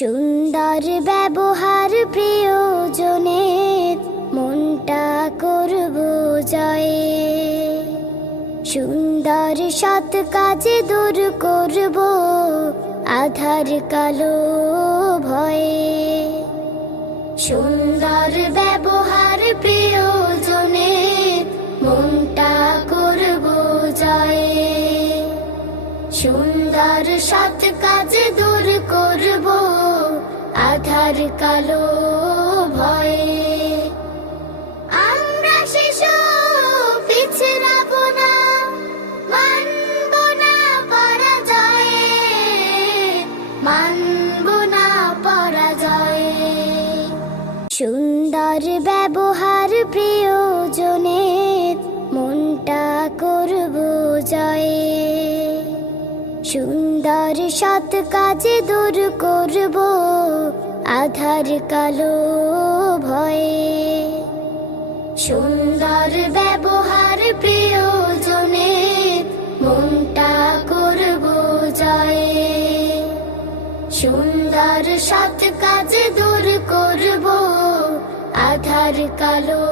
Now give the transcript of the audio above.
সুন্দর ব্যবহার প্রিয়জনের মনটা করব জয়ে। সুন্দর সৎ কাজে দূর করব আধার কালো ভয়ে। সুন্দর ব্যবহার প্রিয়জনের মনটা করব জয়ে। সুন্দর সৎ কাজে দূর করব আধার কালো ভয়ে আমরা শিশু পিছড়াব না, মানব না পরাজয়ে, মানব না পরাজয়ে। সুন্দর ব্যবহার প্রিয়জনের মনটা করব জয়ে। সুন্দর সৎ কাজে দূর করব আধার কালো ভয়ে। সুন্দর ব্যবহার প্রিয়জনে মনটা করব জয়ে। সুন্দর সৎ কাজ দূর করব, আধার কালো